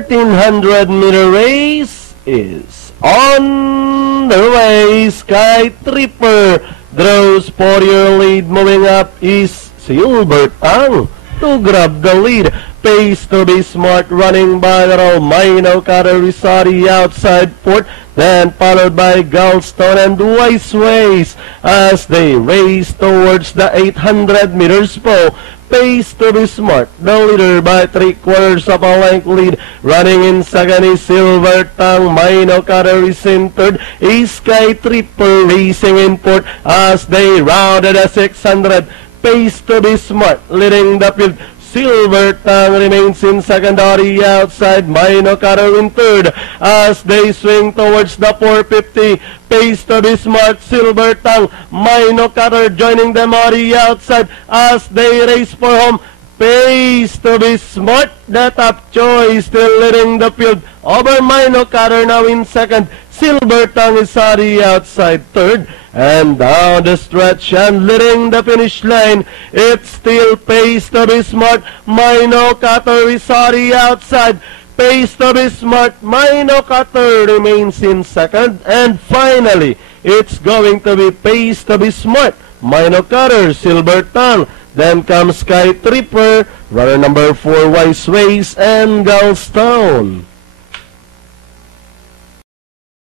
1300-meter race is on the way. Sky Tripper draws for your lead. Moving up is Silver Tongue to grab the lead. Pace to be smart, running by the Romino Caterisari outside fourth, then followed by Galstone and Wise Ways as they race towards the 800 meters pole. Pace to be smart, the leader by 3/4 of a length lead. Running in second is Silver Tongue. Mino Cateris in third. Sky Tripper racing in fourth as they rounded a 600. Pace to be smart, leading the field. Silver Tongue remains in secondary outside. Mino Cater in third as they swing towards the 450. Pace to be smart, Silver Tongue. Mino Cater joining them on the outside as they race for home. Pace to be smart, the top choice, still leading the field. Over Mino Cater now in second. Silver Tongue is on the outside third. And down the stretch and leading the finish line, it's still Pace to be smart. Mino Cater is on the outside. Pace to be smart. Mino Cater remains in second. And finally, it's going to be Pace to be smart. Mino Cater, Silver Tongue. Then comes Sky Tripper, runner number 4, Wise Ways, and Galstone.